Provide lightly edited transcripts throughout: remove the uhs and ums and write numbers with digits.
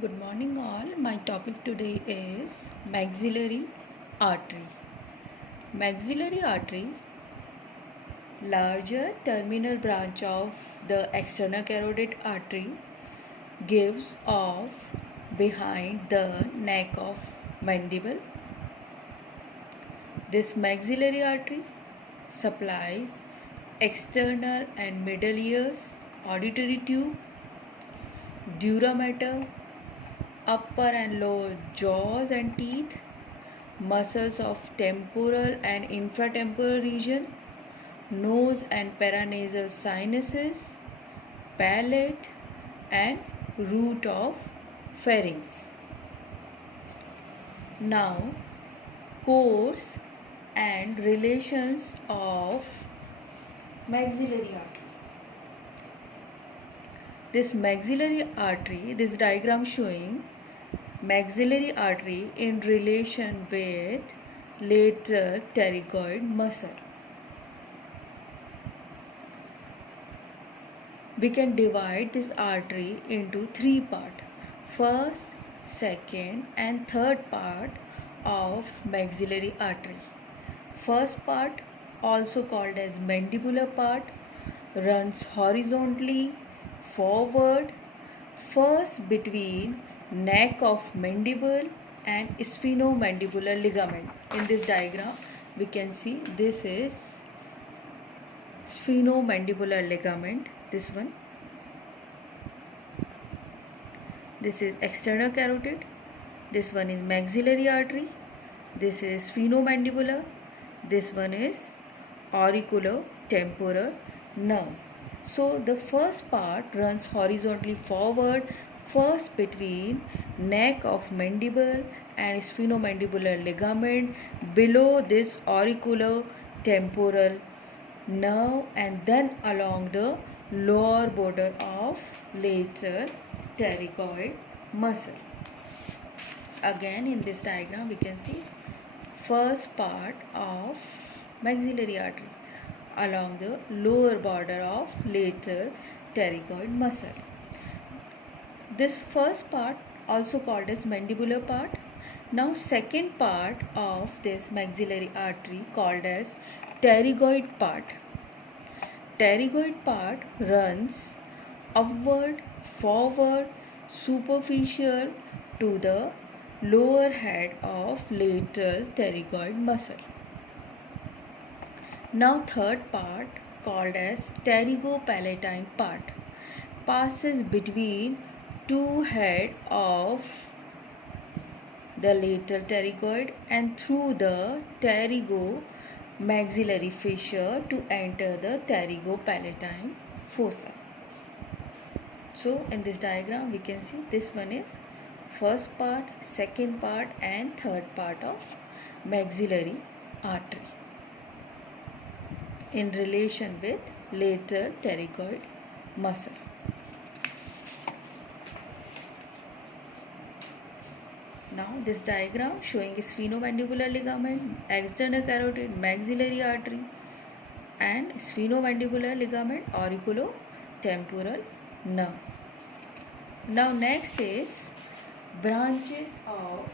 Good morning, all. My topic today is maxillary artery. Maxillary artery, larger terminal branch of the external carotid artery, gives off behind the neck of mandible. This maxillary artery supplies external and middle ears, auditory tube, dura mater, upper and lower jaws and teeth, muscles of temporal and infratemporal region, nose and paranasal sinuses, palate and root of pharynx. Now, course and relations of maxillary artery. This diagram showing maxillary artery in relation with lateral pterygoid muscle. We can divide this artery into three parts. First, second and third part of maxillary artery. First part, also called as mandibular part, runs horizontally forward, first between neck of mandible and sphenomandibular ligament. In this diagram, we can see this is sphenomandibular ligament. This one. This is external carotid. This one is maxillary artery. This is sphenomandibular. This one is auriculotemporal nerve. So the first part runs horizontally forward, first between neck of mandible and sphenomandibular ligament, below this auriculotemporal nerve, and then along the lower border of lateral pterygoid muscle. Again, in this diagram we can see first part of maxillary artery along the lower border of lateral pterygoid muscle. This first part also called as mandibular part. Now second part of this maxillary artery called as pterygoid part. Pterygoid part runs upward, forward, superficial to the lower head of lateral pterygoid muscle. Now third part called as pterygopalatine part passes between two head of the lateral pterygoid and through the pterygomaxillary fissure to enter the pterygopalatine fossa. So in this diagram we can see this one is first part, second part and third part of maxillary artery in relation with lateral pterygoid muscle. Now this diagram showing sphenomandibular ligament, external carotid, maxillary artery and sphenomandibular ligament, auriculotemporal nerve. Now next is branches of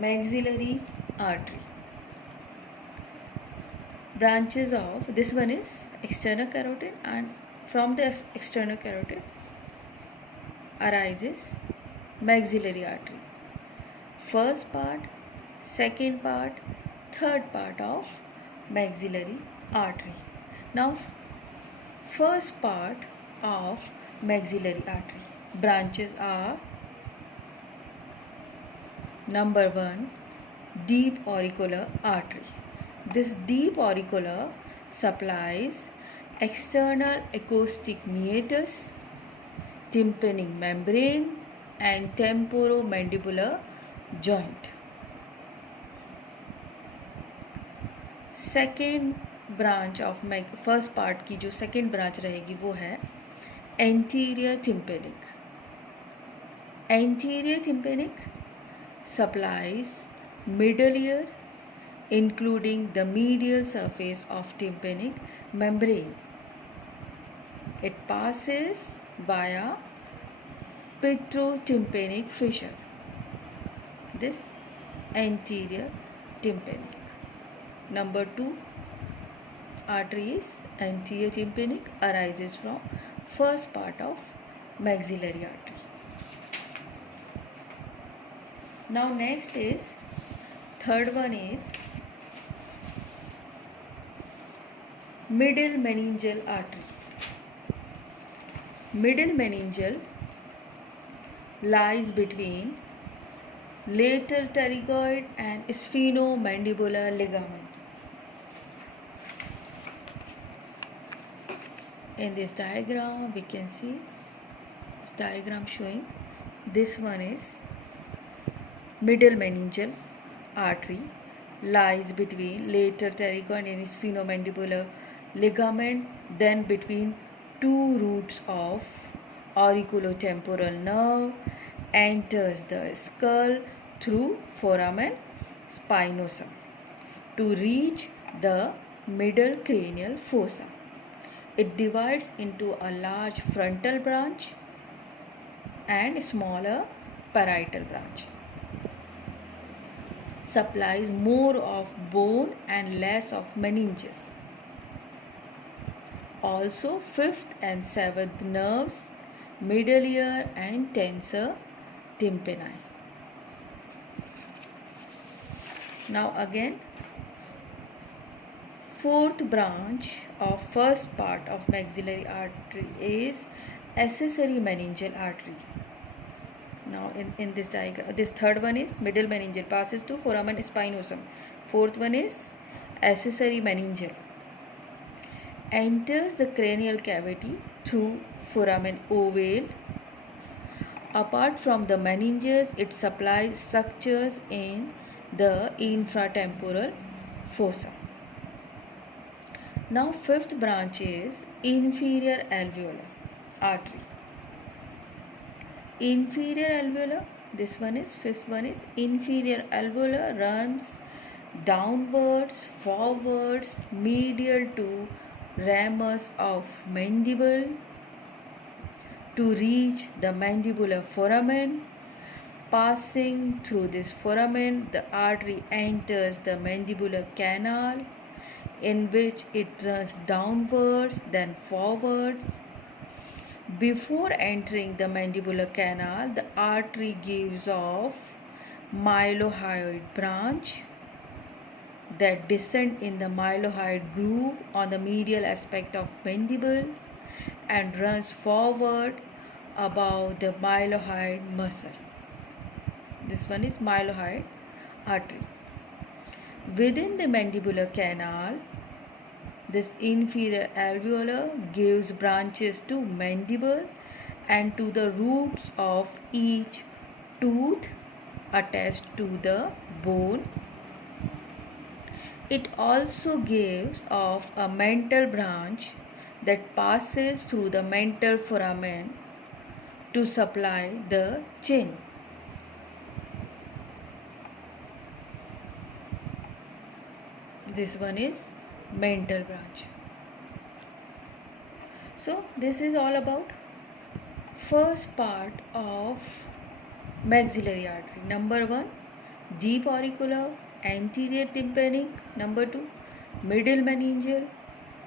maxillary artery. Branches of this one is external carotid, and from the external carotid arises maxillary artery. First part, second part, third part of maxillary artery. Now first part of maxillary artery branches are: number 1, deep auricular artery. This deep auricular supplies external acoustic meatus, tympanic membrane and temporomandibular joint. Second branch of first part की जो second branch रहेगी वो है anterior tympanic. Anterior tympanic supplies middle ear including the medial surface of tympanic membrane. It passes via petrotympanic fissure. This anterior tympanic. Number 2 artery is anterior tympanic, arises from first part of maxillary artery. Now next is third one is middle meningeal artery. Middle meningeal lies between lateral pterygoid and sphenomandibular ligament. In this diagram we can see this diagram showing this one is middle meningeal artery lies between lateral pterygoid and sphenomandibular ligament, then between two roots of auriculotemporal nerve, enters the skull through foramen spinosum to reach the middle cranial fossa. It divides into a large frontal branch and smaller parietal branch. Supplies more of bone and less of meninges. Also, fifth and seventh nerves, middle ear and tensor tympani. Now again, fourth branch of first part of maxillary artery is accessory meningeal artery. Now in this diagram, this third one is middle meningeal, passes to foramen spinosum. Fourth one is accessory meningeal, enters the cranial cavity through foramen ovale. Apart from the meninges, it supplies structures in the infratemporal fossa. Now fifth branch is inferior alveolar artery. Inferior alveolar, this one is fifth one is inferior alveolar, runs downwards, forwards, medial to ramus of mandible to reach the mandibular foramen. Passing through this foramen, the artery enters the mandibular canal, in which it runs downwards, then forwards. Before entering the mandibular canal, the artery gives off mylohyoid branch that descend in the mylohyoid groove on the medial aspect of mandible and runs forward above the mylohyoid muscle. This one is mylohyoid artery. Within the mandibular canal, this inferior alveolar gives branches to mandible and to the roots of each tooth attached to the bone. It also gives off a mental branch that passes through the mental foramen to supply the chin. This one is mental branch. So this is all about first part of maxillary artery. Number 1, deep auricular, anterior tympanic. Number 2, middle meningeal,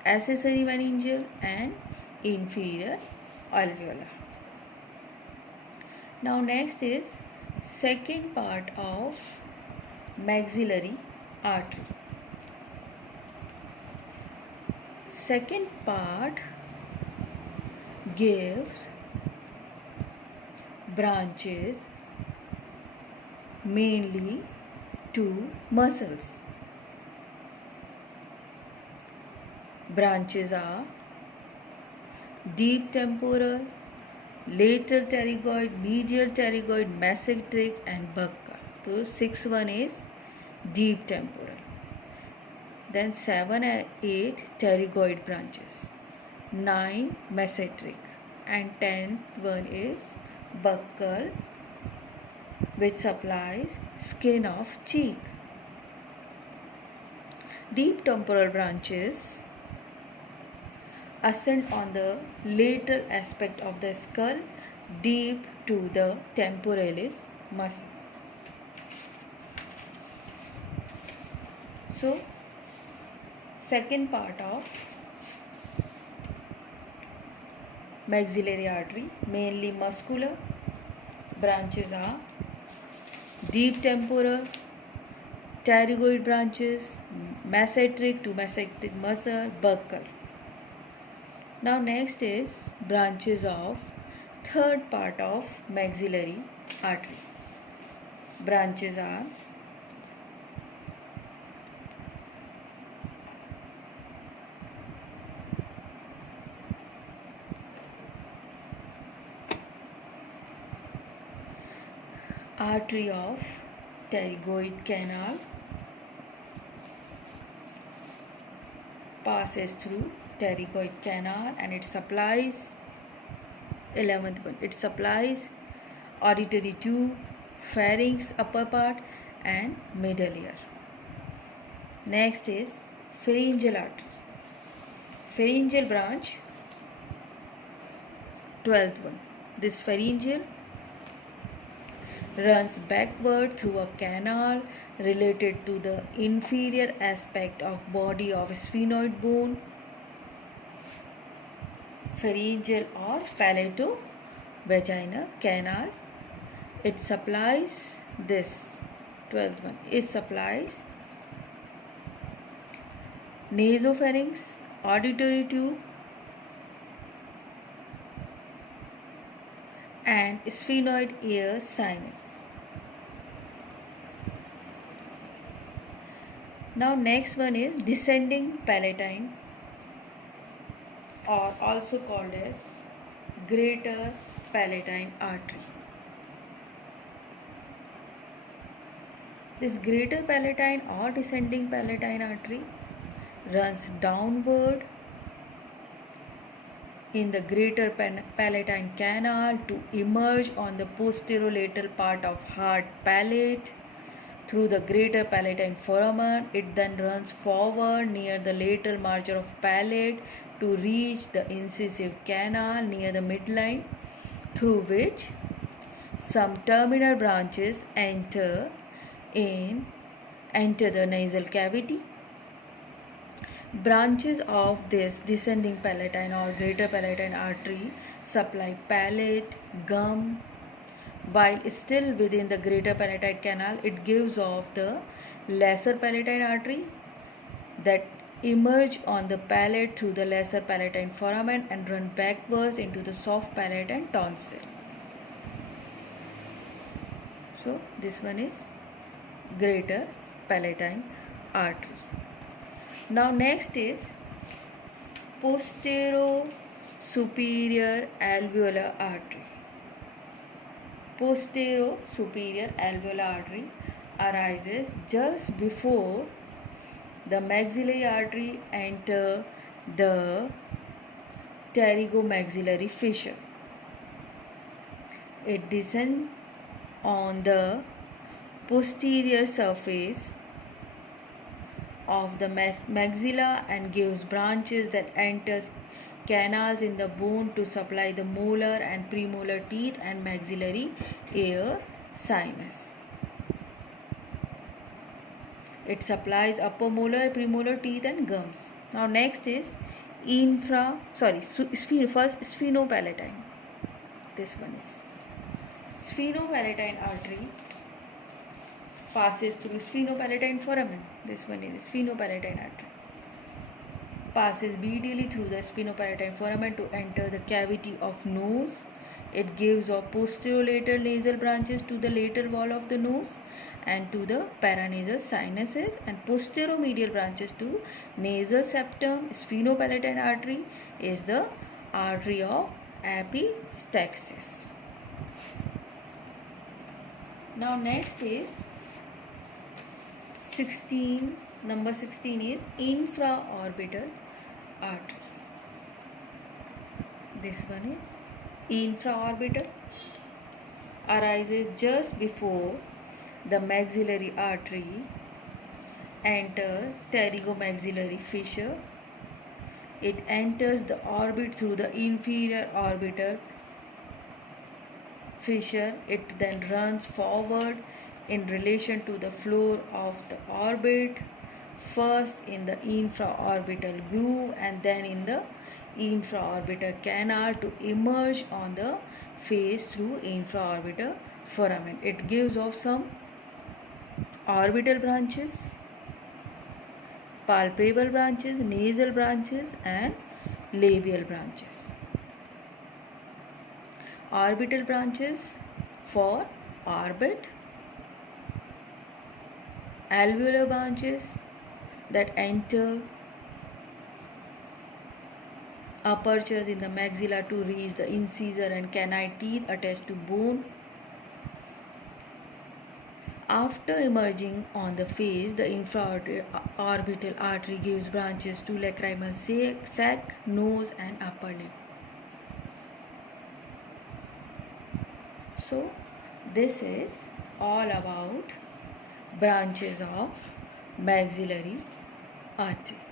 accessory meningeal and inferior alveolar. Now next is second part of maxillary artery. Second part gives branches mainly to muscles. Branches are deep temporal, lateral pterygoid, medial pterygoid, mesenteric and buccal. So 6 one is deep temporal. Then 7 and 8 pterygoid branches, 9 mesenteric and 10th one is buccal, which supplies skin of cheek. Deep temporal branches ascend on the lateral aspect of the skull, deep to the temporalis muscle. So, second part of maxillary artery, mainly muscular. Branches are deep temporal, pterygoid branches, masseteric to masseteric muscle, buccal. Now next is branches of third part of maxillary artery. Branches are artery of pterygoid canal, passes through pterygoid canal and it supplies 11th one. It supplies auditory tube, pharynx upper part and middle ear. Next is pharyngeal artery. Pharyngeal branch, 12th one. This pharyngeal runs backward through a canal related to the inferior aspect of body of sphenoid bone, pharyngeal or palato-vaginal canal. It supplies this 12th one. It supplies nasopharynx, auditory tube and sphenoid ear sinus. Now next one is descending palatine, or also called as greater palatine artery. This greater palatine or descending palatine artery runs downward in the greater palatine canal to emerge on the posterolateral part of hard palate through the greater palatine foramen. It then runs forward near the lateral margin of palate to reach the incisive canal near the midline, through which some terminal branches enter the nasal cavity. Branches of this descending palatine or greater palatine artery supply palate, gum. While still within the greater palatine canal, it gives off the lesser palatine artery that emerge on the palate through the lesser palatine foramen and run backwards into the soft palate and tonsil. So this one is greater palatine artery. Now next is posterior-superior alveolar artery. Posterior-superior alveolar artery arises just before the maxillary artery enter the pterygomaxillary fissure. It descends on the posterior surface of the maxilla and gives branches that enters canals in the bone to supply the molar and premolar teeth and maxillary ear sinus. It supplies upper molar, premolar teeth and gums. Now next is sphenopalatine. This one is sphenopalatine artery passes through sphenopalatine foramen. This one is sphenopalatine artery. Passes medially through the sphenopalatine foramen to enter the cavity of nose. It gives off posterolateral nasal branches to the lateral wall of the nose and to the paranasal sinuses, and posteromedial branches to nasal septum. Sphenopalatine artery is the artery of epistaxis. Now next is number 16 is infraorbital artery. This one is infraorbital, arises just before the maxillary artery enter pterygomaxillary fissure. It enters the orbit through the inferior orbital fissure, it then runs forward in relation to the floor of the orbit, first in the infraorbital groove and then in the infraorbital canal to emerge on the face through infraorbital foramen. It gives off some orbital branches, palpebral branches, nasal branches and labial branches. Orbital branches for orbit, alveolar branches that enter apertures in the maxilla to reach the incisor and canine teeth attached to bone. After emerging on the face, the infraorbital artery gives branches to lacrimal sac, nose and upper lip. So, this is all about branches of maxillary artery.